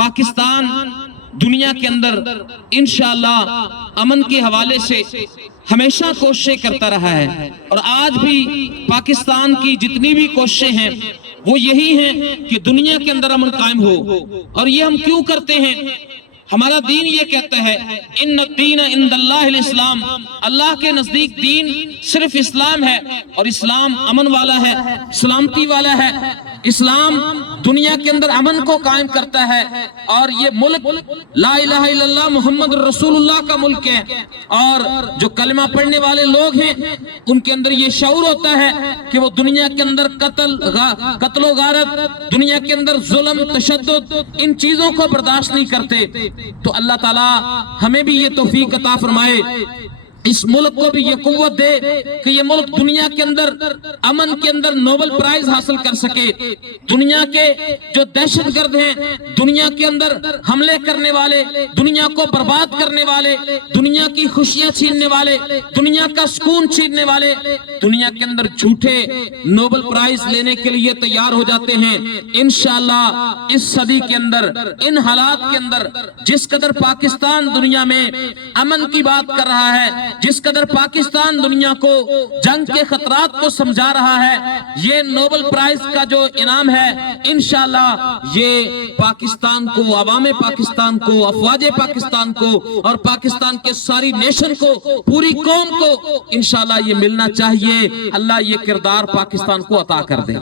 پاکستان دنیا کے اندر انشاءاللہ امن کے حوالے سے ہمیشہ کوششیں کرتا رہا ہے، اور آج بھی پاکستان کی جتنی بھی کوششیں ہیں وہ یہی ہیں کہ دنیا کے اندر امن قائم ہو۔ اور یہ ہم کیوں کرتے ہیں؟ ہمارا دین یہ کہتا ہے ان الدین عند اللہ الاسلام، اللہ کے نزدیک دین صرف اسلام ہے، اور اسلام امن والا ہے، سلامتی والا ہے۔ اسلام دنیا کے اندر امن کو قائم کرتا ہے، اور یہ ملک لا الہ الا اللہ محمد رسول اللہ کا ملک ہے، اور جو کلمہ پڑھنے والے لوگ ہیں ان کے اندر یہ شعور ہوتا ہے کہ وہ دنیا کے اندر قتل و غارت، دنیا کے اندر ظلم تشدد، ان چیزوں کو برداشت نہیں کرتے۔ تو اللہ تعالیٰ ہمیں بھی یہ توفیق عطا فرمائے، اس ملک کو بھی یہ قوت دے کہ یہ ملک دنیا کے اندر امن کے اندر نوبل پرائز حاصل کر سکے۔ دنیا کے جو دہشت گرد ہیں، دنیا کے اندر حملے کرنے والے، دنیا کو برباد کرنے والے، دنیا کی خوشیاں چھیننے والے، دنیا کا سکون چھیننے والے، دنیا کے اندر جھوٹے نوبل پرائز لینے کے لیے تیار ہو جاتے ہیں۔ انشاءاللہ اس صدی کے اندر، ان حالات کے اندر جس قدر پاکستان دنیا میں امن کی بات کر رہا ہے، جس قدر پاکستان دنیا کو جنگ کے خطرات کو سمجھا رہا ہے، یہ نوبل پرائز کا جو انعام ہے انشاءاللہ یہ پاکستان کو، عوام پاکستان کو، افواج پاکستان کو، اور پاکستان کے ساری نیشن کو، پوری قوم کو انشاءاللہ یہ ملنا چاہیے۔ اللہ یہ کردار پاکستان کو عطا کر دے۔